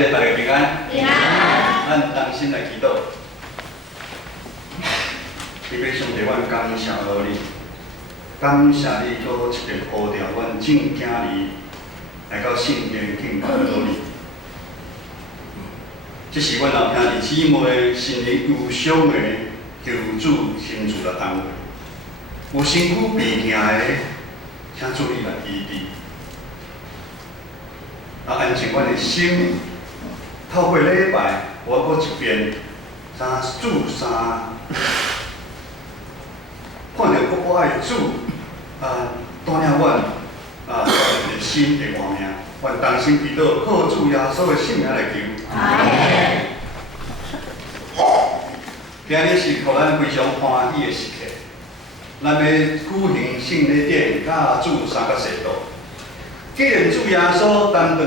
谢大家平安。平安。咱同心来祈祷。你要上帝，阮感谢你，感谢你搁一遍呼召阮正囝儿来到圣殿敬拜你。这是阮后兄弟姊妹心灵忧伤的求主亲自来安慰，有身躯病痛的，请主你来医治。安静阮的心，透过礼拜，我搁一遍主看到我爱主带领阮的心的活命，阮同心祈祷，靠主耶稣的圣名来求。阿门。今日是互咱非常欢喜的时刻，咱要举行圣礼典，甲主三角圣道。既然主耶稣担当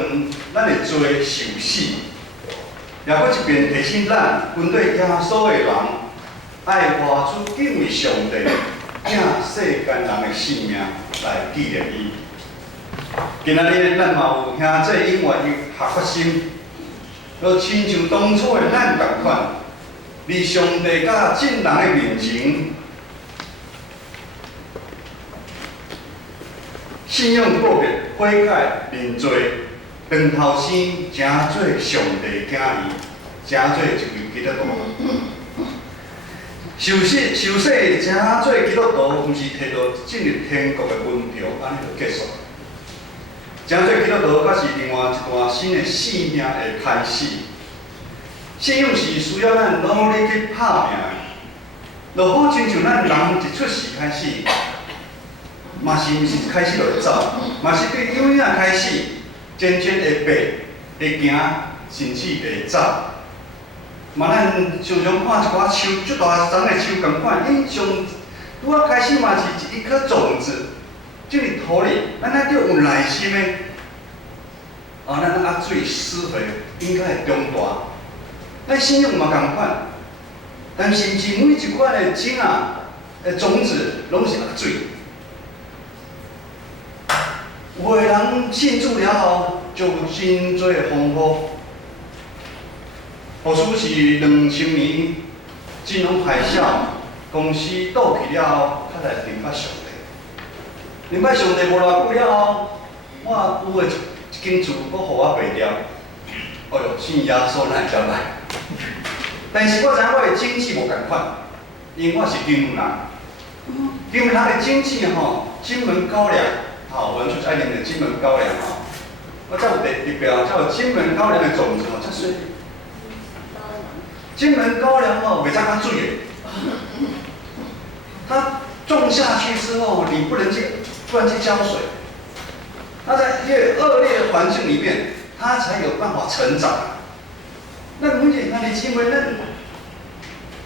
咱的罪受死，也搁一遍提醒咱，跟对耶稣的人，爱活出敬畏上帝、敬世间人的性命来纪念伊。今仔日咱嘛有兄弟因为合发心，就亲像当初的咱同款，伫上帝甲众人的面前。信仰告别、悔改、认罪，长头生，成做上帝囝儿，成做一位基督徒。受洗，成做基督徒，毋是摕到进入天国的门票，安尼就结束。成做基督徒，才是另外一段新的生命的开始。信仰是需要咱努力去拍拼的，就好亲像咱人一出世开始。嘛是毋是开始就会走，嘛是对幼婴开始，渐渐会爬、会行，甚至会走。嘛，咱常常看一寡树，足大丛的树共款，因上拄仔开始嘛是一颗种子，进入土里，咱要有耐心的，咱压水施肥，应该会长大。咱信仰嘛共款，但是毋是每一款的种的种子拢是压水。有的人信主了后，就有真多丰富。或许是2000年金融海啸，公司倒闭了后，才来认捌上帝。认捌上帝无偌久了后，我有诶一间厝，搁互我卖掉。哎哟，信耶稣哪会晓来？但是我知影我的经济无共款，因为我是金门人。金门人的经济金门高粱。我们出爱啉的金门高粱我才有特别才有金门高粱的种子才水。金门高粱袂使较水的，它种下去之后，你不能乱去浇水，它在越恶劣的环境里面，它才有办法成长。那每一个咱的姊妹，咱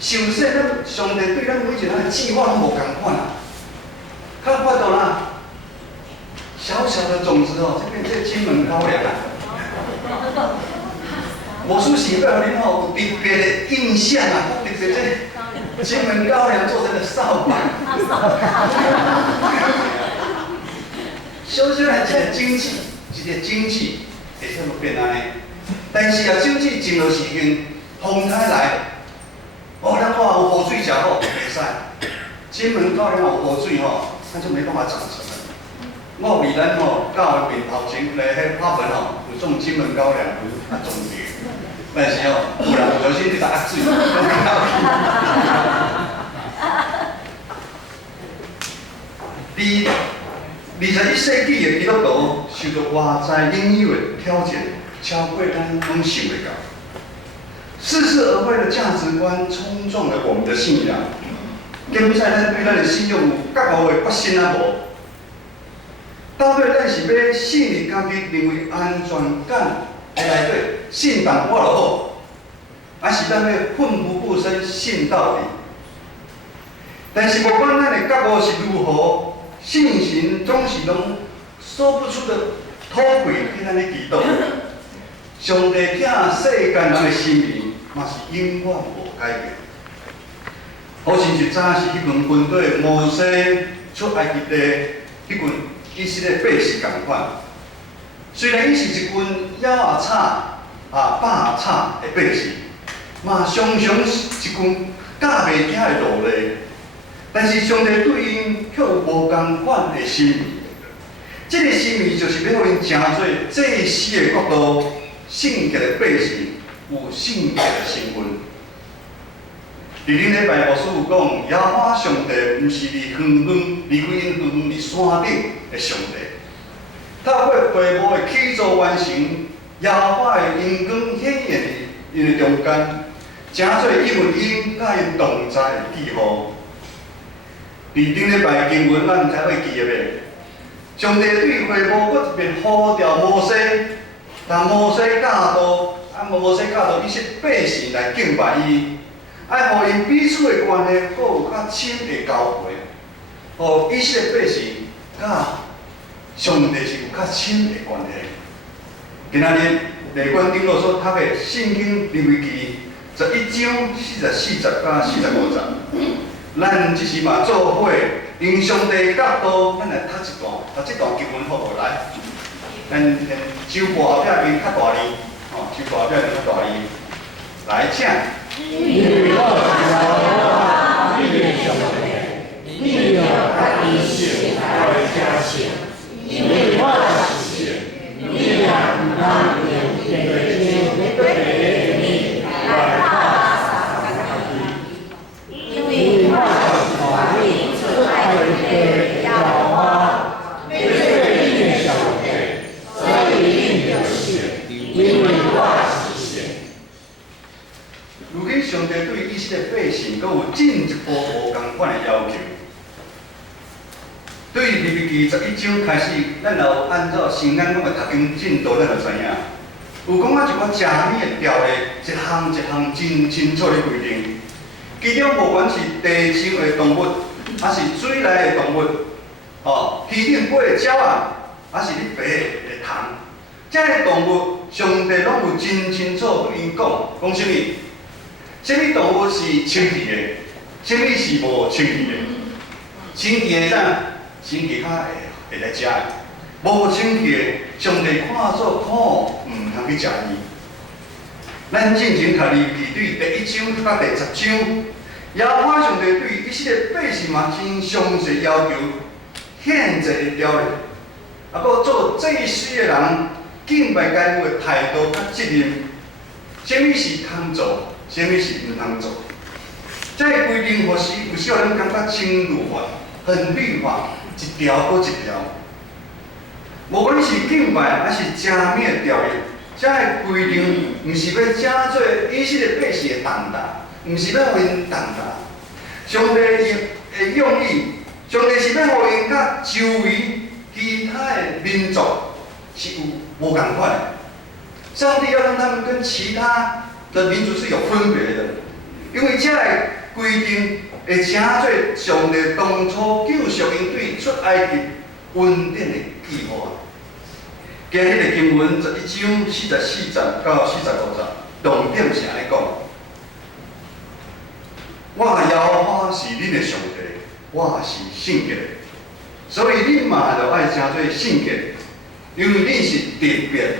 受洗，咱上帝对咱每一个人的计划拢无共款较法度啦。小小的种子这变成金门高粱魔术是要互恁有特别的印象特别这金门高粱做成的扫把。小小的这个经济，会怎么变安尼？但是经济真有时间风台来，咱看有雨水食好，袂使。金门高粱有雨水它就没办法长成。我为咱教育面头前来迄拍门有种金门高粱种植，但是有人不小心去打水，21世纪的基督徒受到外在应有的挑战，超过咱拢想得到。似是而非的价值观冲撞了我们的信仰，根本咱对咱的信仰有较好的决心无？到底咱是要信任家己认为安全感的内底信淡薄就好，还是咱要奋不顾身信到底？但是无管咱的觉悟是如何，信心总是拢说不出的土气去咱的祈祷。上帝囝世间人的心意，嘛是永远无改变。好像一早是迄群军队摩西出埃及地迄群。以色列百姓共款，虽然伊是一群鸟仔吵，霸吵的百姓，嘛常常一群教袂惊的奴隶。但是上帝对因却有无共款的心意。这个心意就是要互因成做祭司的国度，圣洁的百姓，有圣洁的身份。伫恁礼拜牧师有讲，耶和华上帝毋是离远远离开因远远伫山顶的上帝，透过会幕的起造完成，耶和华的荣光显现伫因的中间，成做因为因甲因同在的记号。伫顶礼拜经文，咱才会记得袂？上帝对会幕搁一遍呼召摩西，但摩西教导，摩西教导以色列百姓来敬拜伊。爱互因彼此的关系，搁有较深的交陪，互以色列百姓甲上帝是有较深的关系。今仔日内观顶落所读的《圣经利未记》11章44节到45节，咱即时嘛做伙用上帝角度，咱来读一段，读这段经文好无？来，咱手部后壁边较大字，手部后壁边较大字，来请。因为我是耶和华你的上帝，你要甲伊信来诚信，因为我是信，你也毋通用天地间对的你来打杀伊，因为我是华你出来的耶和华，你是你的上帝，所以你就信，因为我是信。如今上帝对以色列百姓，阁有进一步无共款的要求。对利未记11章开始，咱若有按照先咱讲的读经进度，咱就知影，有讲一寡正面的条例，一项一项真清楚的规定。其中无管是地上的动物，还是水内的动物，天顶飞的鸟啊，还是你爬的虫，这些动物，上帝拢有真清楚对因讲，讲啥物？什么动物是清气的？什么是无清气的？清气的啥？清气较会来食的。无清气的，上帝看作苦，毋通去食伊。咱进前读利未记对第1章到第10章，耶和华上帝对以色列百姓嘛真详细要求，限制的条例，搁做祭司的人敬拜该有的态度甲责任，什么是通做？什么是毋通做？这个规定有时候咱感觉轻律法、很律法，一条搁一条。无管是敬拜还是正面的条例，这个规定毋是要正做以色列百姓的重担，毋是要互因重担。上帝的用意，上帝是要互因甲周围其他的民族是有无共款的。上帝要让他们跟其他的民族是有分别的，因为这个规定会成做上帝当初救赎因对出埃及恩典的记号。今日的经文11章44节到45节，重点是安尼讲：我耶和华是恁的上帝，我是圣洁的，所以恁嘛就爱成做圣洁，因为恁是特别。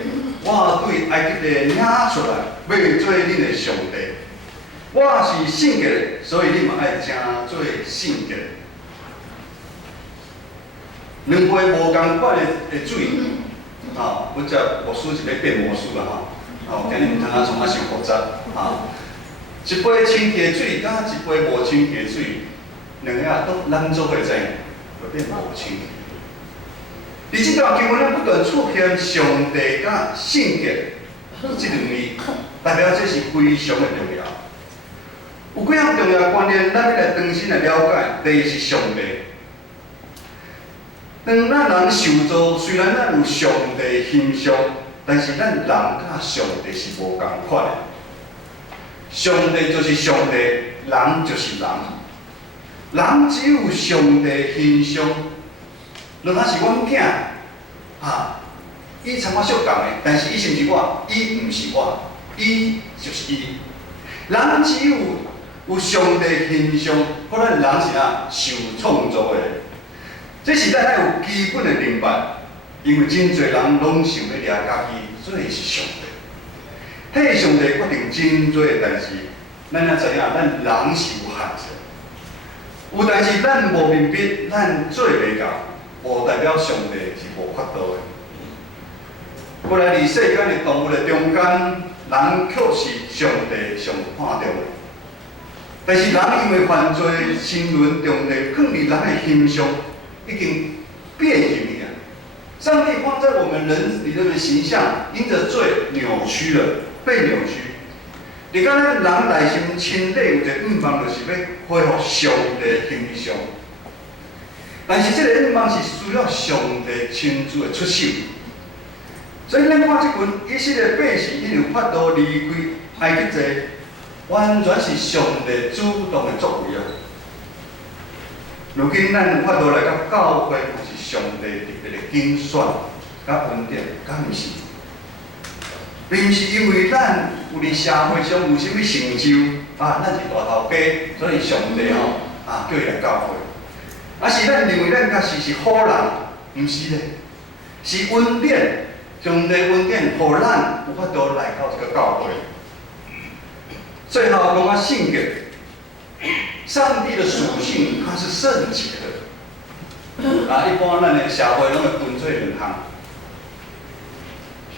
我对埃及地领出来，要做恁的上帝。我是圣洁的，所以恁嘛爱成做圣洁的。两杯无共款的水，阮只魔术是要变魔术啦今日毋通从伤复杂一杯清洁水，甲一杯无清洁水，两个都咱做伙知，会变无清洁。伫即段经文，咱不断出现上帝甲圣洁这两字，代表这是非常的重要。有几项重要的观念，咱要来重新来了解。第一是上帝。当咱人受造，虽然咱有上帝的形象，但是咱人甲上帝是无共款的。上帝就是上帝，人就是人。人只有上帝的形象。若若是阮囝，伊参我相共的，但是伊是毋是我？伊毋是我，伊就是伊。人只有上帝的形象，或咱人是受创造的。这是咱爱有基本的明白，因为真侪人拢想要掠家己做的是上帝。迄上帝决定真多诶代志，咱也知影，咱人是有限制，有代志咱无明白，咱做袂到，无代表上帝是无法度诶。过来，伫世间诶动物诶中间，人却是上帝上看重诶。但是人因为犯罪，心轮上帝放伫人诶形象已经变形了。上帝放在我们人里头的形象，因着罪扭曲了，被扭曲。你讲咱人内心清底有一个愿望，就是要恢复上帝的形象。但是这个愿望是需要上帝亲自的出手。所以咱看这群以色列百姓，因有法度离开埃及地，完全是上帝主动的作为啊。如今咱有法度来到教会，是上帝特别的拣选、甲恩典，敢毋是？并毋是因为咱有伫社会上有啥物成就啊，咱是大头家，所以上帝叫伊来教会。啊，是咱认为咱确实是好人，毋是咧，是恩典。上帝恩典，互咱有法度来到这个教会。最后讲啊，性格，上帝的属性它是圣洁的。啊，一般咱的社会拢会分做两项，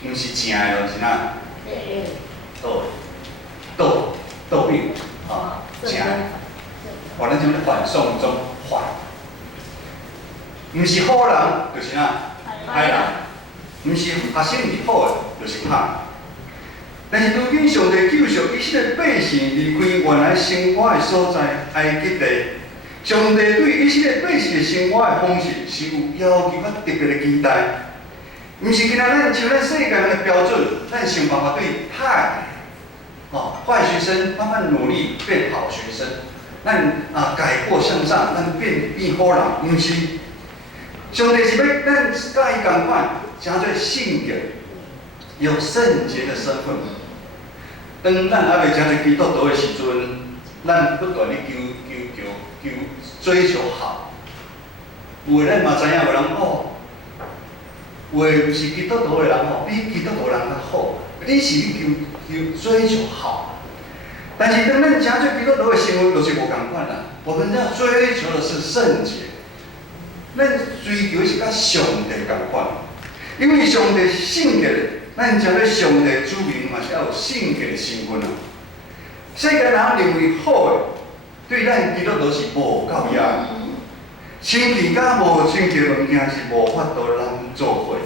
毋是正的，是哪？倒病啊，正的。咱就咧反送中反，毋是好人就是哪？歹人。毋是学生是好的，就是歹。但是如今上帝救赎以色列百姓离开原来生活的所在埃及地，上帝对以色列百姓的生活的方式是有要求较特别的期待。毋是今仔咱像咱世界人的标准，咱想办法对坏学生慢慢努力变好学生，咱改过向上，咱变好人，毋是。上帝是要咱甲伊共款。加做性格，有圣洁的身份。当咱还未加做基督徒的时阵，咱不断地追求好。有的咱嘛知影，有人有的不是基督徒的人比基督徒人较好。你是追求好，但是当咱加做基督徒的行为，就是无共款啦。我们要追求的是圣洁，咱追求的是甲上帝共款。因为上帝是圣洁的，咱将咧上帝子民嘛是要有圣洁的身份啊。世间人认为好的，对咱基督徒是无够压。清气甲无清气物件是无法度咱做伙。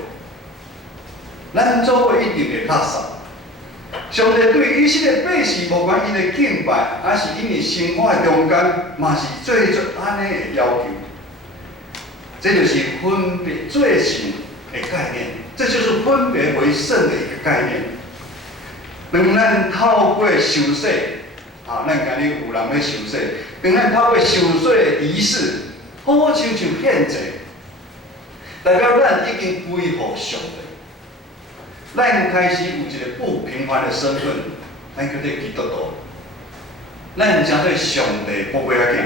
咱做伙一定会落实。上帝对以色列百姓无管因的敬拜，还是因的生活的中间，嘛是做出安尼的要求。这就是分别做圣的概念，这就是分别为圣的一个概念。当咱透过受洗，咱今日有人要受洗，当咱透过受洗的仪式，好亲像献祭，代表咱已经归乎上帝。咱开始有一个不平凡的身份，咱叫做基督徒。咱正对上帝宝贝仔囝。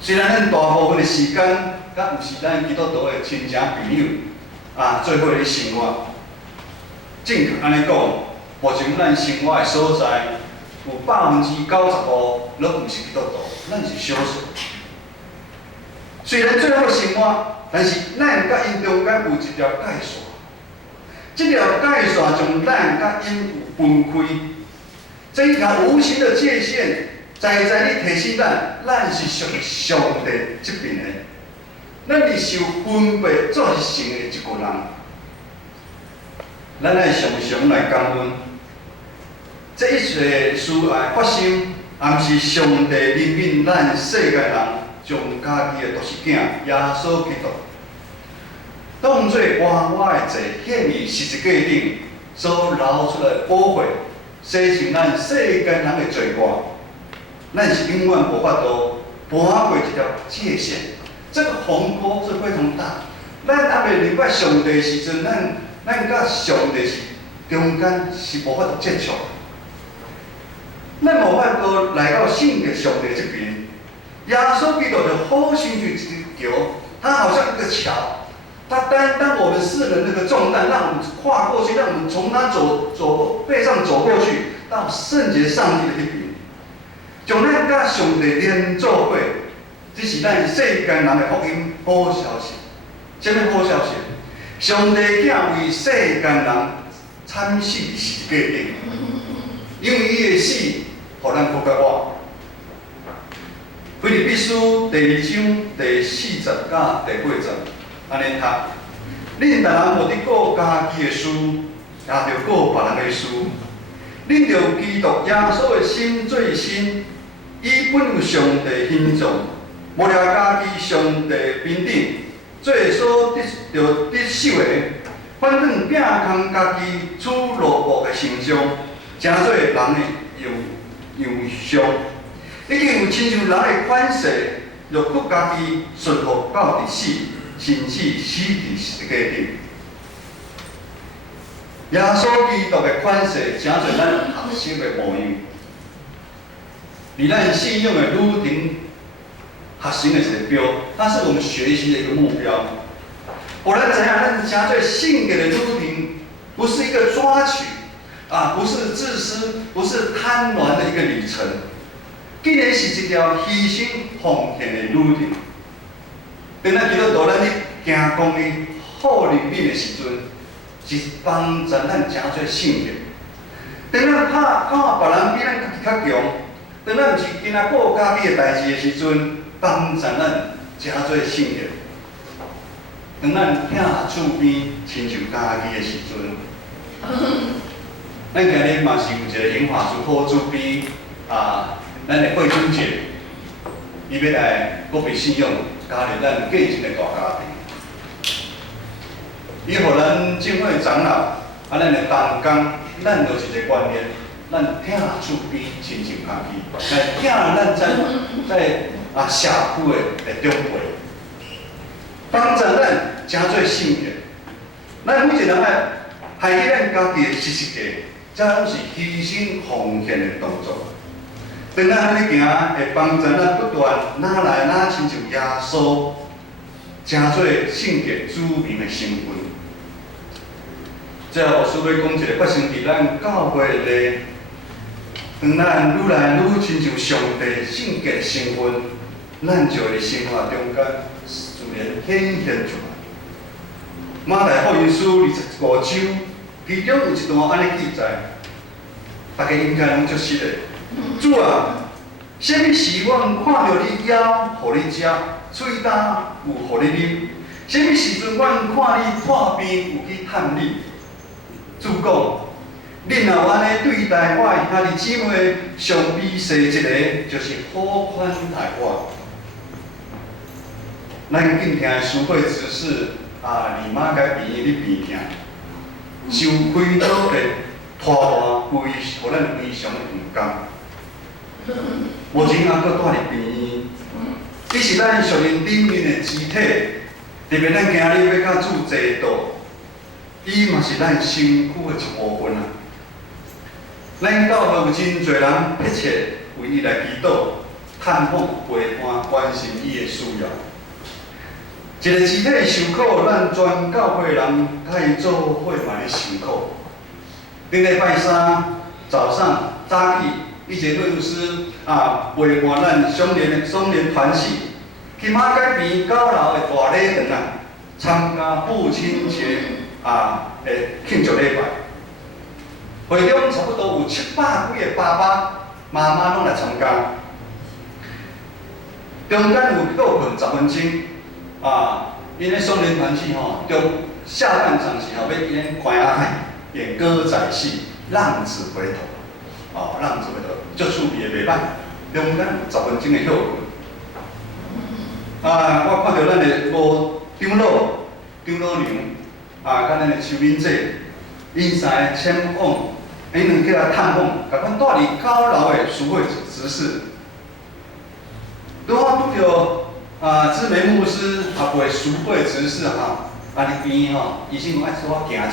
虽然咱大部分的时间，甲有是咱基督徒的亲情朋友做伙咧生活。正确安尼讲，目前咱生活的所在，有95%拢毋是基督徒，咱是少数。虽然做伙生活，但是咱甲因中间有一条界线。这条界线将咱甲因有分开，这一条无形的界限，在咧提醒咱是属于上帝这边的，咱是受分别做成的一个人。咱爱常常来感恩，这一切事发生，也毋是上帝任命咱世界人将家己的独生囝耶稣基督。当作活我的罪，献于十字架顶所流出来的宝血，洗净咱世间人的罪过。咱是永远无法度爬过这条界限，这个鸿沟是非常大。咱还未明白上帝的时阵，咱甲上帝是中间是无法度接触。咱无法度来到圣洁上帝这边。耶稣基督就好像就一条桥，他好像一个桥。当我们世人那个重担，让我们跨过去，让我们从他背上走过去，到圣洁上帝的那边，将咱甲上帝连做伙，这是咱世间人的福音好消息。什么好消息？上帝囝为世间人惨死伫十字架顶，因为伊的死，互咱福甲我。腓立比书第2章第40甲第80，安尼读。恁逐人无伫顾家己的事，也着顾别人的事。恁着基督耶稣的心做心，以本有上帝形状，无了家己上帝面顶，做所得手的，反正摒空家己处落魄的形象，成做人的样相。已经有亲像人的款式，若搁家己顺服到伫死，甚至死伫十字架顶。耶稣基督的款式，成做咱合适的模样。离咱信仰的路程核心的指标，它是我们学习的一个目标。我咱知影，咱成做圣洁的路程，不是一个抓取不是自私，不是贪婪的一个旅程。竟然是一条牺牲奉献的路程。当咱基督徒咱咧行公义、好人品的时阵，是帮助咱成做圣洁。当咱看别人比咱家己较强，当咱毋是今仔顾家己的代志的时阵，帮助咱成做圣洁。当咱疼厝边亲像家己的时阵，咱今日嘛是有一个灵华主好主边咱的过春节，伊要来国别信仰，加入咱继承的大家庭。伊互咱政府的长老，咱的同工，咱就是一个观念，咱疼厝边亲像家己，来疼咱在社区的长辈，帮助咱成做圣洁。咱每一个人害起咱家己的十字架，这拢是牺牲奉献的动作。当咱安尼行，会帮助咱不断哪来哪亲像耶稣，成做圣洁子民的身份。最后，我需要讲一个发生伫咱教会内，当咱愈来愈亲像上帝圣洁的身份，咱就会生活中间自然显现出来。马太福音书25章，其中有一段安尼记载，大家应该拢熟悉的。主啊，什么是阮看到你枵，互你食；嘴干有互你啉？什么时阵阮看你破病，有去探你？主讲，恁若安尼对待我的兄弟姊妹，上美细一个，就是好款待我。咱敬听的师会执事二妈甲病咧病痛，受开刀的拖大非，互咱非常的唔甘。目前还搁住伫病院，伊是咱属灵里面的肢体，特别咱今日要甲主坐道，伊嘛是咱身躯的一部分啊。咱教会有真侪人迫切为伊来祈祷、探访、陪伴、关心伊的需要。一个肢体受苦，咱全教会人甲伊做伙嘛咧受苦。顶礼拜三早上早起。以前律师陪伴咱双联团契去马街边九楼的大礼堂参加父亲节的庆祝礼拜。会中差不多有700几个爸爸妈妈拢来参加，中间有倒困10分钟因为双联团契中下半场时要演淮海演歌仔戏《浪子回头》浪子回头。足趣味的袂歹，中间有10分钟的休困。我看到咱的长老娘甲咱的邱敏姐，因三个前往，因两个来探访，甲阮带伫9楼的赎会执事。拄好拄着志梅牧师陪赎会执事伫边医生讲爱带我行一下。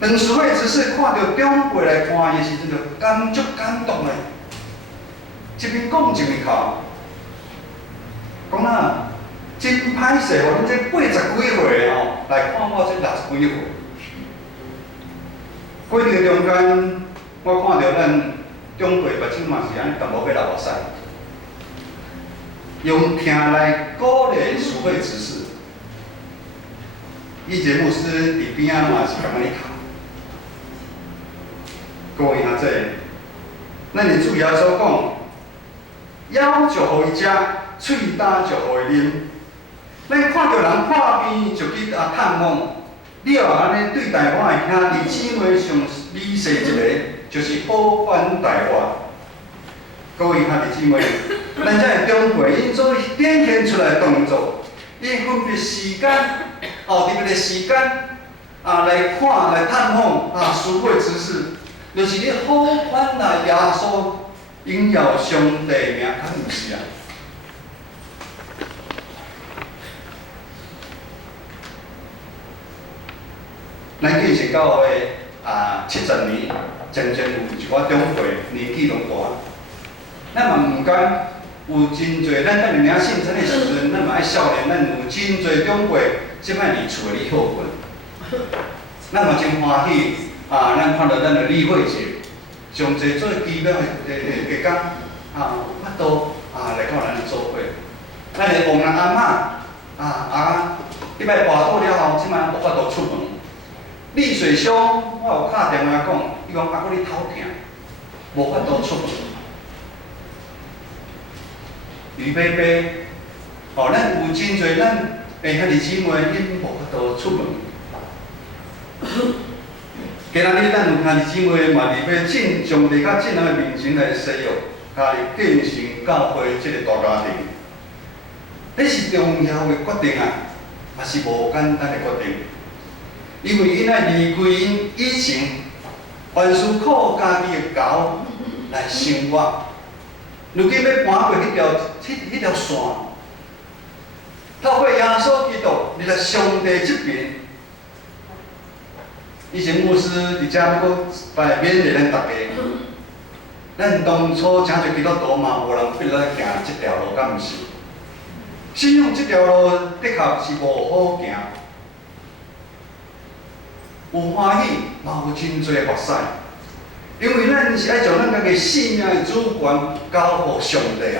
当赎会执事看到长辈来看伊的时阵，就感动的。一边讲一边哭，讲真歹势哦！恁这80几岁吼，来看我这60几岁。过程中间，我看到咱中国目睭嘛是安尼淡薄要流目屎，用听来鼓励社会执事。以前牧师伫边仔嘛是咁安尼读。各位阿姐，咱的主耶稣讲，枵就互伊食，喙焦就互伊啉。咱看到人破病就去探望，你也安尼对待我的兄弟姊妹上理性一个，就是好反待我。各位兄弟姊妹，咱这个中国因所展现出来的动作，伊分别时间，特别的时间来看来探访社会知识。就是你好反来耶稣荣耀上帝名，敢毋是啊？咱建成教会70年，真有一寡长辈年纪拢大，咱嘛毋甘有真侪，咱等领圣餐的时阵，咱嘛爱少年，咱有真侪长辈即摆伫厝里休困，咱嘛真欢喜。咱看到咱的理会节，上侪做奇妙的家工，有法度来到咱的做伙。咱的王人阿嬷迄摆跋倒了后，即摆无法度出门。丽水兄，我有打电话讲，伊讲阿哥你头疼，无法度出门。于伯伯，咱有真侪咱的兄弟姊妹，因无法度出门。今仔日咱有兄弟姊妹嘛，伫要进上帝较进人的面前来使用，家己建成教会这个大家庭，这是重要的决定也是无简单的决定。因为因爱离开因以前凡事靠家己的交来生活，如今要搬过迄条线，透过耶稣基督入来上帝这边。以前牧师伫遮要搁来勉励咱大家，咱当初真侪基督徒嘛，无人逼咱行这条路，敢毋是？信仰这条路的确是无好行，有欢喜，嘛有真侪发使，因为咱是爱将咱家己性命的主权交互上帝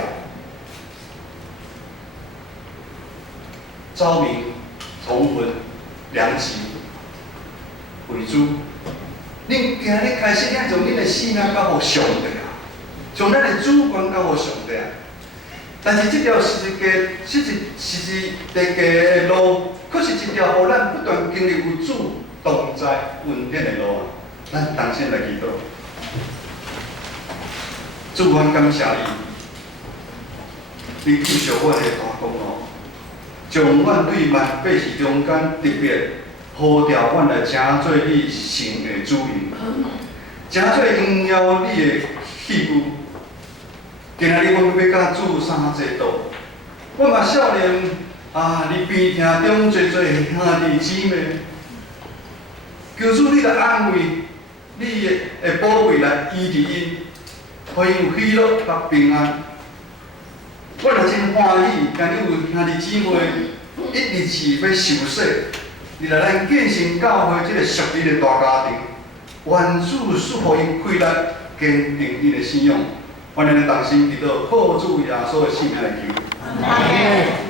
昭明、崇文、良吉。为主，恁今日开始，咱将恁的性命交互上帝将咱的主权交互上帝但是这条是一个路，却是一条互咱不断经历有主同在恩典的路咱同心来祈祷。主，阮感谢你，你继续我的大功劳，将阮对万百事中间特别。呼召阮来诚做你神的主人，诚做荣耀你的器具。今仔日阮要甲主三祭祷，阮嘛少年你边听中做兄弟姊妹，求主你来安慰，你的保卫来医治因，互因有喜乐甲平安。阮也真欢喜，今日有兄弟姊妹一日是要受洗。你来咱建成教会这个属灵的大家庭，愿主赐予因快乐，坚定因的信仰。我哋同心祈祷，靠主耶稣的圣名来求。